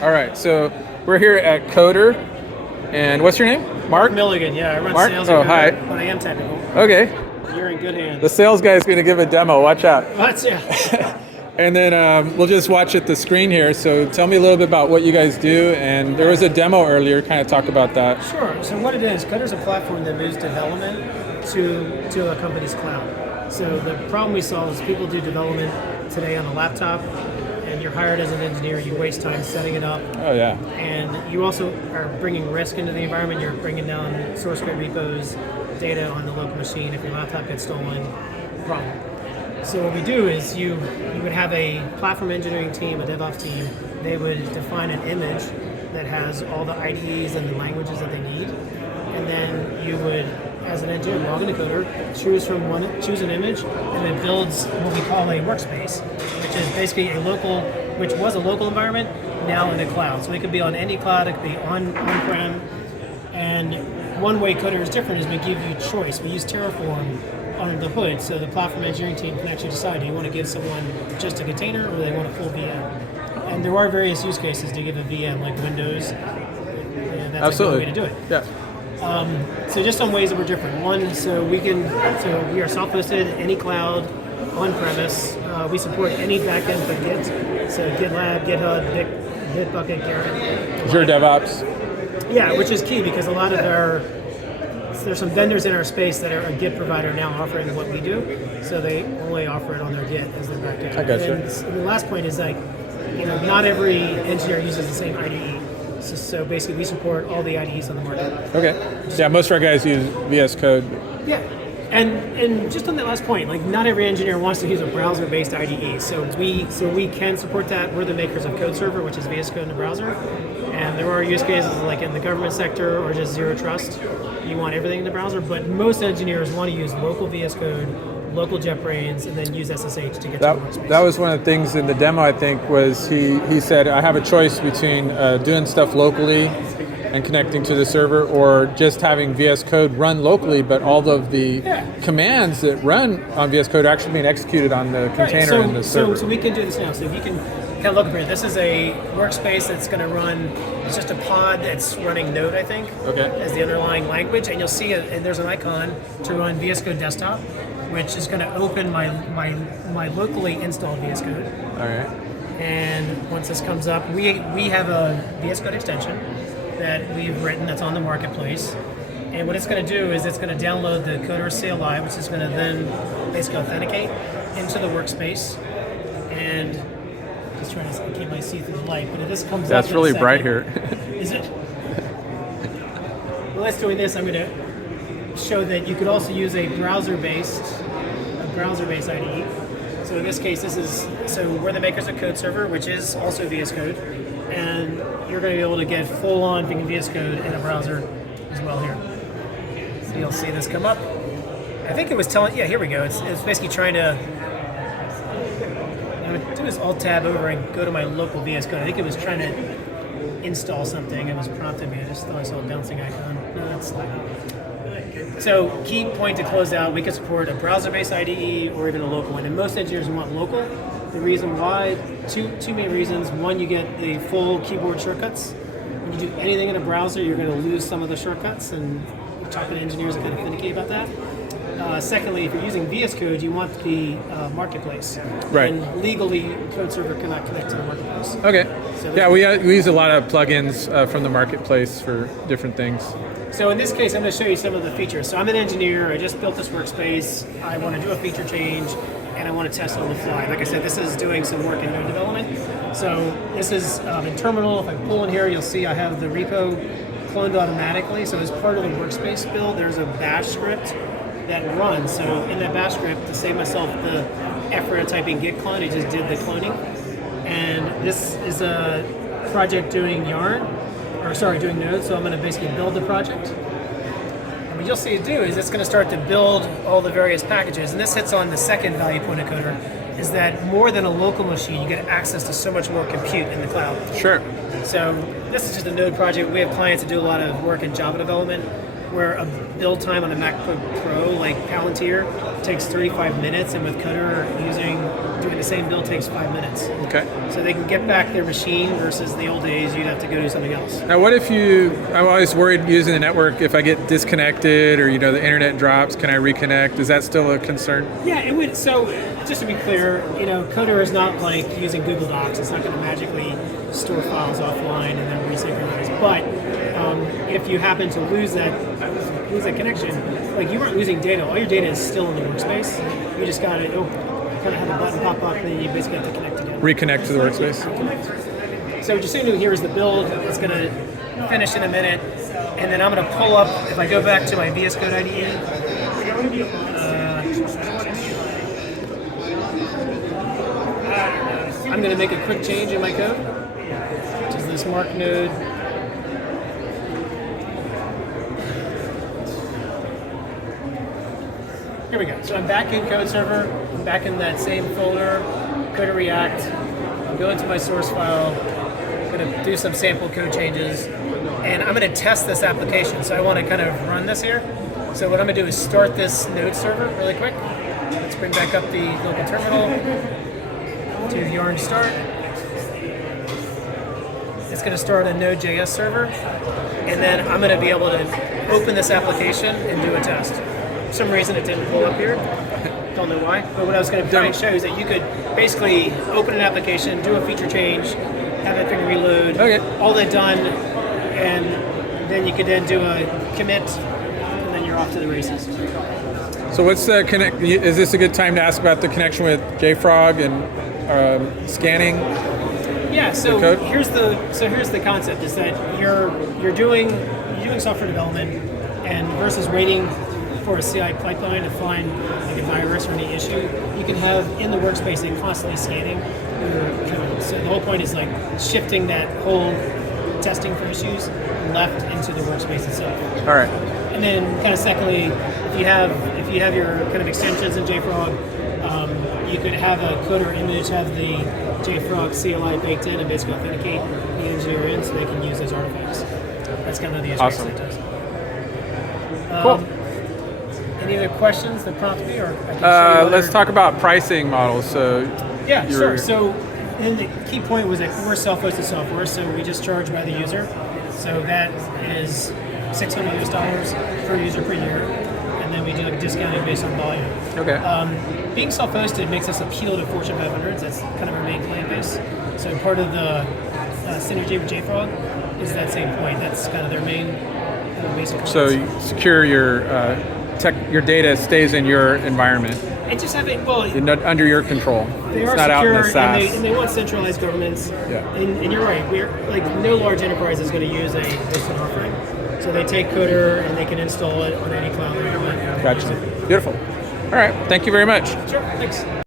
All right, so we're here at Coder, and what's your name? Mark? Milligan, yeah, I run Mark? sales. Oh, at hi. Coder, but I am technical. Okay, You're in good hands. the sales guy is going to give a demo. Watch out. Yeah. And then we'll just watch at the screen here. So tell me a little bit about what you guys do. And there was a demo earlier. Kind of talk about that. Sure. So what it is, Coder's a platform that moves development to a company's cloud. So the problem we solve is people do development today on a laptop, and you're hired as an engineer. You waste time setting it up. Oh yeah. And you also are bringing risk into the environment. You're bringing down source code repos, data on the local machine. If your laptop gets stolen, problem. So what we do is you would have a platform engineering team, a DevOps team. They would define an image that has all the IDEs and the languages that they need, and then you would, as an engineer, log into Coder, choose an image, and it builds what we call a workspace, which is basically which was a local environment, now in a cloud. So it could be on any cloud, it could be on-prem, and one way Coder is different is we give you choice. We use Terraform under the hood, so the platform engineering team can actually decide, do you want to give someone just a container or do they want a full VM? And there are various use cases to give a VM, like Windows. And that's Absolutely. a good way to do it. Yeah. So just some ways that we're different. One, so we are self-hosted, any cloud, on-premise. We support any backend for Git, so GitLab, GitHub, Bitbucket, Carrot. Azure DevOps. Yeah, which is key because a lot of there's some vendors in our space that are a Git provider now offering what we do, so they only offer it on their Git as their backend. I gotcha. And the last point is not every engineer uses the same IDE. So basically, we support all the IDEs on the market. Okay. Yeah, most of our guys use VS Code. Yeah, and just on that last point, not every engineer wants to use a browser-based IDE. So we can support that. We're the makers of Code Server, which is VS Code in the browser. And there are use cases like in the government sector or just zero trust. You want everything in the browser, but most engineers want to use local VS Code, local JetBrains, and then use SSH to get to the workspace. That was one of the things in the demo, I think, was he said, I have a choice between doing stuff locally and connecting to the server, or just having VS Code run locally, but all of the commands that run on VS Code are actually being executed on the container and the server. So we can do this now. So if you can kind of look up here, this is a workspace that's going to run, it's just a pod that's running Node, I think, as the underlying language, and you'll see and there's an icon to run VS Code Desktop, which is going to open my locally installed VS Code. All right. And once this comes up, we have a VS Code extension that we've written that's on the marketplace. And what it's going to do is it's going to download the Coder CLI, which is going to then basically authenticate into the workspace. And just trying to keep my seat through the light, but if this comes up, that's really bright here. Is it? Well, let's doing this. I'm going to show that you could also use a browser-based IDE. So in this case, we're the makers of Code Server, which is also VS Code, and you're going to be able to get full-on VS Code in a browser as well here. So you'll see this come up. I think it was telling. Yeah, here we go. It's basically trying to. I'm going to do this Alt-Tab over and go to my local VS Code. I think it was trying to install something. It was prompting me. I just thought I saw a bouncing icon. No, that's not. So key point to close out, we can support a browser-based IDE or even a local one. And most engineers want local. The reason why, two main reasons. One, you get the full keyboard shortcuts. When you do anything in a browser, you're going to lose some of the shortcuts, and we're talking to engineers that kind of finicky about that. Secondly, if you're using VS Code, you want the marketplace. Right. And legally, Code Server cannot connect to the marketplace. Okay. So Yeah, we use a lot of plugins from the marketplace for different things. So in this case, I'm going to show you some of the features. So I'm an engineer. I just built this workspace. I want to do a feature change, and I want to test on the fly. Like I said, this is doing some work in Node development. So this is in Terminal. If I pull in here, you'll see I have the repo cloned automatically. So as part of the workspace build, there's a bash script that runs. So in that bash script, to save myself the effort of typing git clone, I just did the cloning. And this is a project doing doing Node. So I'm going to basically build the project. And what you'll see it do is it's going to start to build all the various packages. And this hits on the second value point of Coder, is that more than a local machine, you get access to so much more compute in the cloud. Sure. So this is just a Node project. We have clients that do a lot of work in Java development. where a build time on a MacBook Pro like Palantir takes 35 minutes, and with Coder doing the same build takes 5 minutes. Okay. So they can get back their machine versus the old days you'd have to go do something else. Now, what if I'm always worried using the network, if I get disconnected or, the internet drops, can I reconnect? Is that still a concern? Yeah, it would. So just to be clear, Coder is not like using Google Docs. It's not going to magically store files offline and then resynchronize. But if you happen to lose that connection, like you weren't losing data. All your data is still in the workspace. You just got to kind of have a button pop up, and then you basically have to connect again. Reconnect to the workspace. So just so you know, here is the build. It's going to finish in a minute, and then I'm going to pull up. If I go back to my VS Code IDE. I'm going to make a quick change in my code, which is this mark node. Here we go. So I'm back in code server. I'm back in that same folder, Coder React. I'll go into my source file. I'm going to do some sample code changes, and I'm going to test this application. So I want to kind of run this here. So what I'm going to do is start this node server really quick. Let's bring back up the local terminal. To yarn start. It's going to start a Node.js server, and then I'm going to be able to open this application and do a test. For some reason it didn't pull up here. Don't know why, but what I was going to try and show is that you could basically open an application, do a feature change, have that thing reload, all that done, and then you could then do a commit, and then you're off to the races. So what's the connect? Is this a good time to ask about the connection with jfrog and scanning? Yeah. So here's the concept: is that you're doing software development, and versus waiting for a CI pipeline to find like a virus or any issue, you can have in the workspace it constantly scanning your code. So the whole point is like shifting that whole testing for issues left into the workspace itself. All right. And then kind of secondly, if you have your kind of extensions in JFrog, you could have a Coder image have the JFrog CLI baked in and basically authenticate the engineer in so they can use those artifacts. That's kind of the aspects awesome. it does. Cool. Any other questions that prompt me, or I can show you let's talk about pricing models. So yeah, sure. So and the key point was that we're self-hosted software, so we just charge by the user. So that is $600 per user per year, and then we do like discounting based on volume. Okay. Being self-hosted makes us appeal to Fortune 500s. That's kind of our main client base. So part of the synergy with JFrog is that same point. That's kind of their main basic. So you secure your data stays in your environment. And just having under your control. They it's are not secure, out in the SaaS. and they want centralized governance. Yeah. And you're right. We're like no large enterprise is going to use a hosted offering. So they take Coder and they can install it on any cloud they want. Gotcha. Beautiful. All right. Thank you very much. Sure. Thanks.